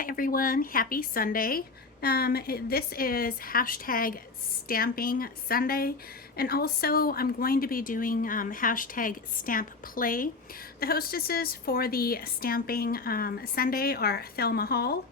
Hi everyone, happy Sunday. This is hashtag stamping Sunday, and also I'm going to be doing hashtag stamp play. The hostesses for the stamping Sunday are Thelma Hall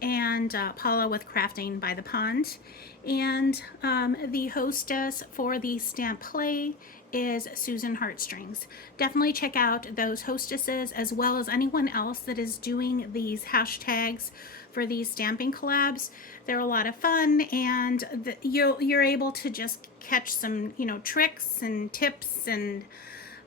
and Paula with Crafting by the Pond. And the hostess for the stamp play is Susan Heartstrings. Definitely check out those hostesses as well as anyone else that is doing these hashtags for these stamping collabs. They're a lot of fun, and you're able to just catch some tricks and tips and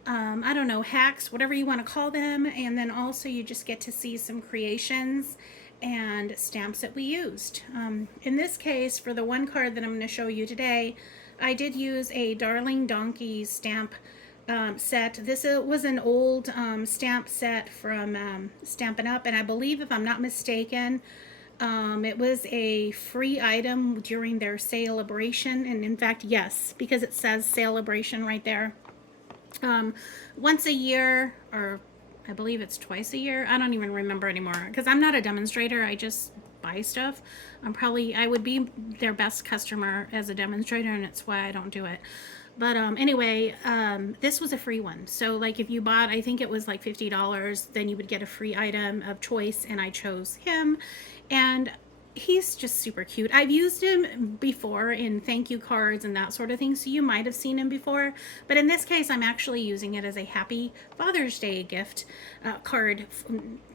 I don't know, hacks, whatever you want to call them. And then also you just get to see some creations and stamps that we used. In this case, for the one card that I'm going to show you today, I did use a Darling Donkey stamp set. This was an old stamp set from Stampin' Up, and I believe, if I'm not mistaken, it was a free item during their celebration. And in fact, yes, because it says celebration right there. Once a year, or I believe it's twice a year. I don't even remember anymore because I'm not a demonstrator. I just buy stuff. I would be their best customer as a demonstrator, and it's why I don't do it. But anyway, this was a free one. So like if you bought, I think it was like $50, then you would get a free item of choice, and I chose him. And he's just super cute. I've used him before in thank you cards and that sort of thing, so you might have seen him before. But in this case, I'm actually using it as a Happy Father's Day gift card.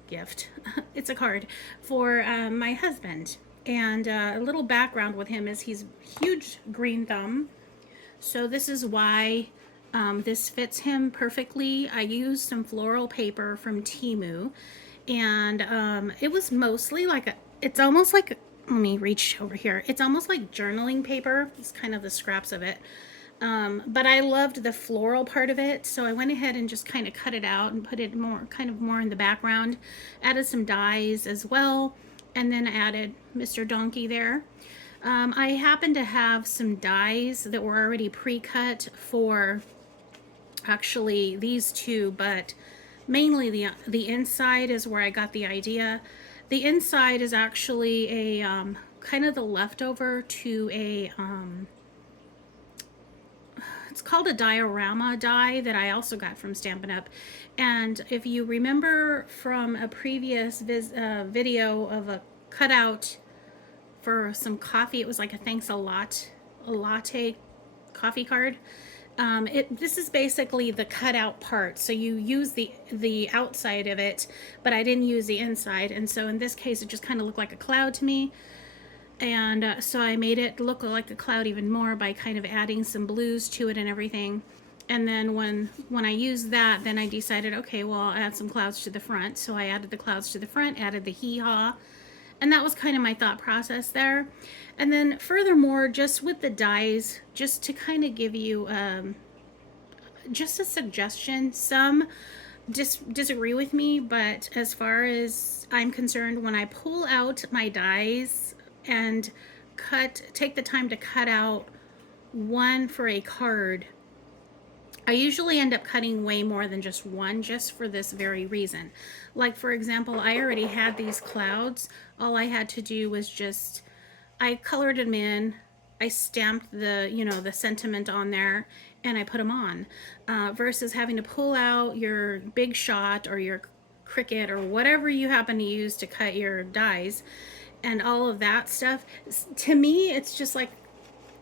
Gift. It's a card for my husband. And a little background with him is he's huge green thumb. So this is why this fits him perfectly. I used some floral paper from Temu, and it was mostly like it's almost like, let me reach over here. It's almost like journaling paper. It's kind of the scraps of it. But I loved the floral part of it, so I went ahead and just kind of cut it out and put it more in the background. Added some dies as well, and then added Mr. Donkey there. I happen to have some dies that were already pre-cut for actually these two, but mainly the inside is where I got the idea. The inside is actually a kind of the leftover to a it's called a diorama die that I also got from Stampin' Up. And if you remember from a previous video of a cutout for some coffee, it was like a thanks a latte coffee card. This is basically the cutout part, so you use the outside of it, but I didn't use the inside, and so in this case it just kind of looked like a cloud to me. And so I made it look like a cloud even more by kind of adding some blues to it and everything. And then when I used that, then I decided, okay, well, I'll add some clouds to the front. So I added the clouds to the front, added the hee-haw, and that was kind of my thought process there. And then furthermore, just with the dies, just to kind of give you just a suggestion. Some disagree with me, but as far as I'm concerned, when I pull out my dies and take the time to cut out one for a card, I usually end up cutting way more than just one, just for this very reason. Like, for example, I already had these clouds. All I had to do was just, I colored them in, I stamped the sentiment on there, and I put them on, versus having to pull out your Big Shot or your Cricut or whatever you happen to use to cut your dies and all of that stuff. To me, it's just like,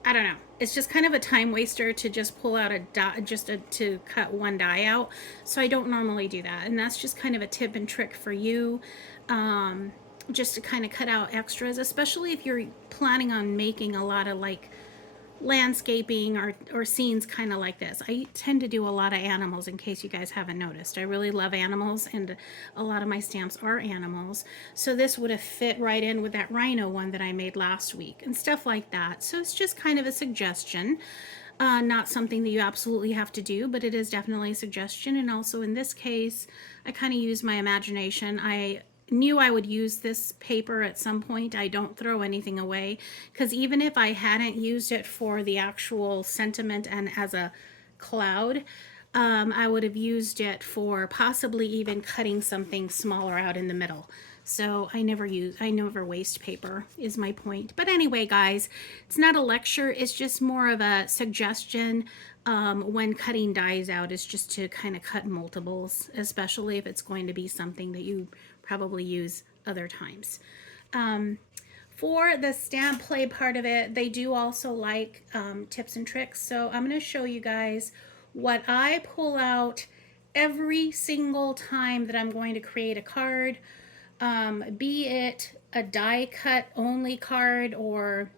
I don't know. It's just kind of a time waster to just pull out a die, to cut one die out. So I don't normally do that. And that's just kind of a tip and trick for you. Just to kind of cut out extras, especially if you're planning on making a lot of like landscaping or scenes kind of like this. I tend to do a lot of animals, in case you guys haven't noticed. I really love animals, and a lot of my stamps are animals. So this would have fit right in with that rhino one that I made last week and stuff like that. So it's just kind of a suggestion. Not something that you absolutely have to do, but it is definitely a suggestion. And also in this case, I kind of use my imagination. I knew I would use this paper at some point. I don't throw anything away, because even if I hadn't used it for the actual sentiment and as a cloud, I would have used it for possibly even cutting something smaller out in the middle. So I never waste paper is my point. But anyway, guys, it's not a lecture. It's just more of a suggestion when cutting dies out, is just to kind of cut multiples, especially if it's going to be something that you probably use other times. For the stamp play part of it, they do also like tips and tricks. So I'm going to show you guys what I pull out every single time that I'm going to create a card, be it a die cut only card or,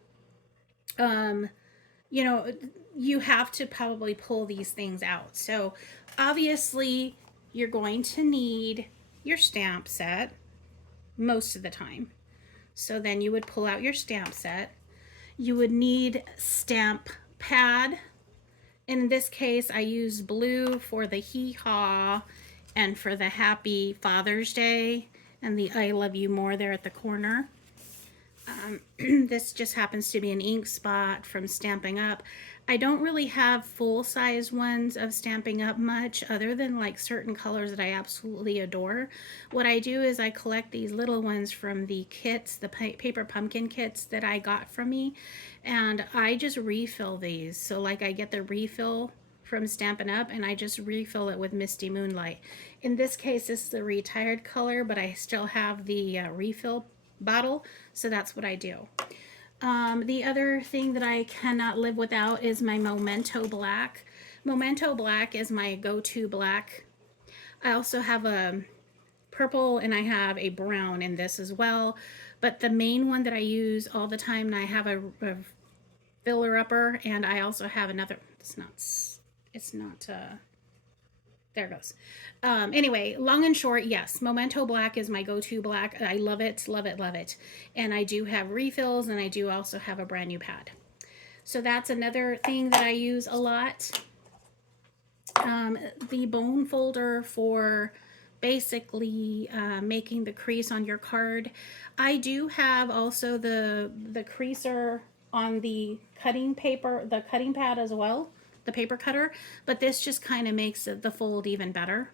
you know, you have to probably pull these things out. So obviously you're going to need your stamp set most of the time. So then you would pull out your stamp set. You would need stamp pad. In this case, I used blue for the hee-haw and for the happy Father's Day and the I love you more there at the corner. This just happens to be an ink spot from Stampin' Up. I don't really have full-size ones of Stampin' Up much, other than like certain colors that I absolutely adore. What I do is I collect these little ones from the kits, the paper pumpkin kits that I got from me, and I just refill these. So like I get the refill from Stampin' Up and I just refill it with Misty Moonlight. In this case, this is the retired color, but I still have the refill bottle, so that's what I do. The other thing that I cannot live without is my Memento Black. Memento Black is my go-to black. I also have a purple and I have a brown in this as well, but the main one that I use all the time, and I have a filler upper, and I also have another, there it goes. Anyway, long and short, yes, Memento Black is my go-to black. I love it, love it, love it. And I do have refills, and I do also have a brand new pad. So that's another thing that I use a lot. The bone folder for basically making the crease on your card. I do have also the creaser on the cutting paper, the cutting pad as well, the paper cutter, but this just kind of makes the fold even better.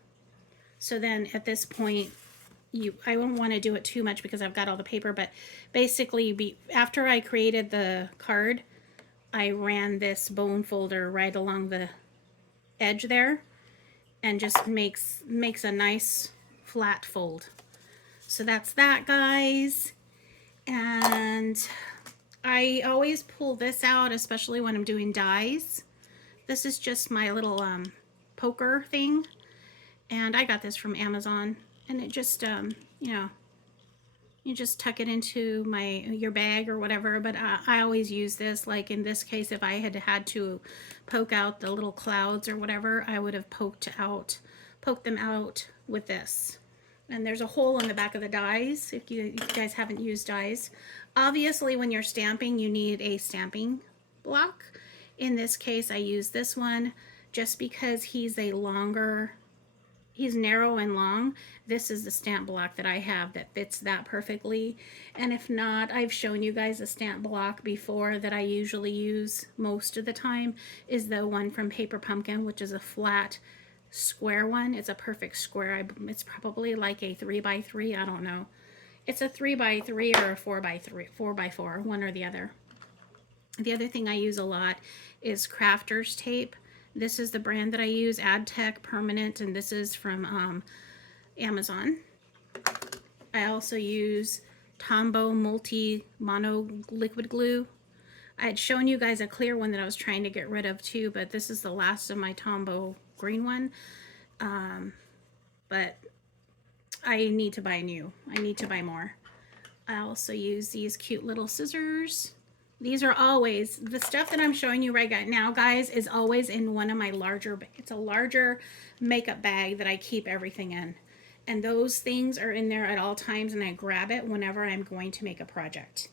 So then at this point, I don't want to do it too much because I've got all the paper, but basically after I created the card, I ran this bone folder right along the edge there and just makes a nice flat fold. So that's that, guys. And I always pull this out, especially when I'm doing dies. This is just my little poker thing, and I got this from Amazon, and it just you know, you just tuck it into your bag or whatever. But I always use this. Like in this case, if I had to poke out the little clouds or whatever, I would have poked them out with this. And there's a hole in the back of the dies if you guys haven't used dies. Obviously, when you're stamping, you need a stamping block. In this case, I use this one just because he's narrow and long. This is the stamp block that I have that fits that perfectly. And if not, I've shown you guys a stamp block before that I usually use most of the time, is the one from Paper Pumpkin, which is a flat square one. It's a perfect square. It's probably like a 3x3, I don't know. It's a 3x3 or a 4x4, one or the other. The other thing I use a lot is Crafter's tape. This is the brand that I use, AdTech Permanent, and this is from Amazon. I also use Tombow Multi Mono Liquid Glue. I had shown you guys a clear one that I was trying to get rid of too, but this is the last of my Tombow green one. But I need to buy new. I need to buy more. I also use these cute little scissors. These are always, the stuff that I'm showing you right now, guys, is always in one of my larger, it's a larger makeup bag that I keep everything in. And those things are in there at all times, and I grab it whenever I'm going to make a project.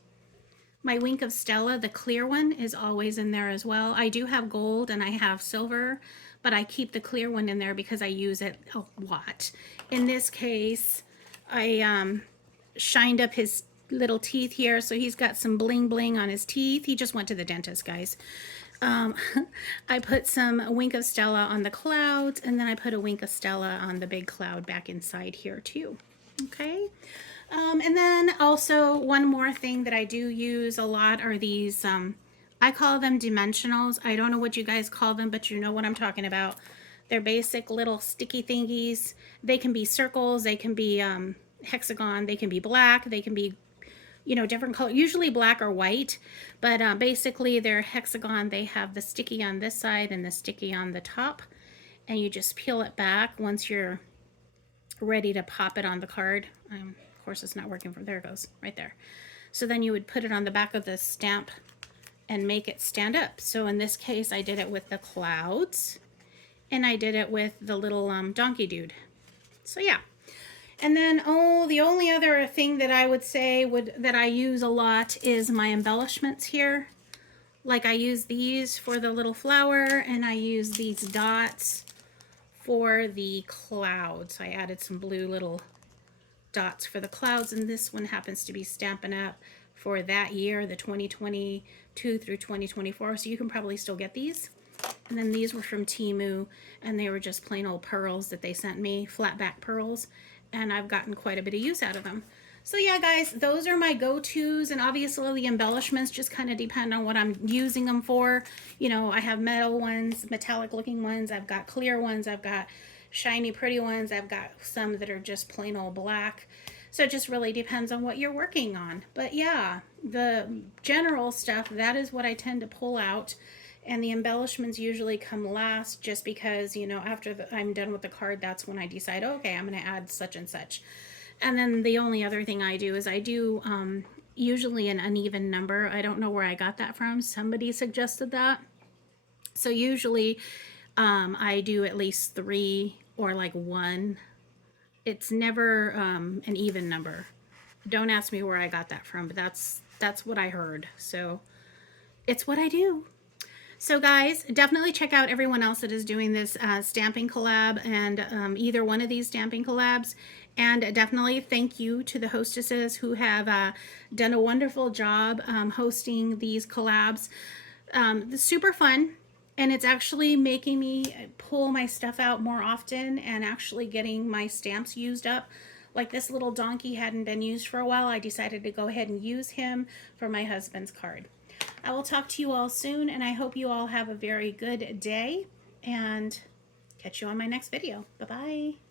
My Wink of Stella, the clear one, is always in there as well. I do have gold and I have silver, but I keep the clear one in there because I use it a lot. In this case, I shined up his little teeth here, so he's got some bling bling on his teeth. He just went to the dentist, guys. I put some Wink of Stella on the clouds, and then I put a Wink of Stella on the big cloud back inside here too. Okay, And then also one more thing that I do use a lot are these, I call them dimensionals. I don't know what you guys call them, but you know what I'm talking about. They're basic little sticky thingies. They can be circles, they can be hexagon, they can be black, they can be, you know, different color, usually black or white, but basically they're hexagon. They have the sticky on this side and the sticky on the top, and you just peel it back once you're ready to pop it on the card. Of course, it's not working from there. It goes right there. So then you would put it on the back of the stamp and make it stand up. So in this case, I did it with the clouds, and I did it with the little donkey dude. So yeah. And then, oh, the only other thing that I would say that I use a lot is my embellishments here. Like I use these for the little flower, and I use these dots for the clouds. I added some blue little dots for the clouds, and this one happens to be Stampin' Up! For that year, the 2022 through 2024, so you can probably still get these. And then these were from Temu, and they were just plain old pearls that they sent me, flat back pearls, and I've gotten quite a bit of use out of them. So yeah, guys, those are my go-tos, and obviously the embellishments just kind of depend on what I'm using them for. You know, I have metal ones, metallic looking ones, I've got clear ones, I've got shiny pretty ones, I've got some that are just plain old black. So it just really depends on what you're working on. But yeah, the general stuff, that is what I tend to pull out. And the embellishments usually come last, just because, you know, after I'm done with the card, that's when I decide, okay, I'm going to add such and such. And then the only other thing I do is I do usually an uneven number. I don't know where I got that from. Somebody suggested that. So usually I do at least 3 or like 1. It's never an even number. Don't ask me where I got that from, but that's what I heard. So it's what I do. So guys, definitely check out everyone else that is doing this stamping collab, and either one of these stamping collabs. And definitely thank you to the hostesses who have done a wonderful job hosting these collabs. It's super fun, and it's actually making me pull my stuff out more often and actually getting my stamps used up. Like this little donkey hadn't been used for a while. I decided to go ahead and use him for my husband's card. I will talk to you all soon, and I hope you all have a very good day, and catch you on my next video. Bye-bye.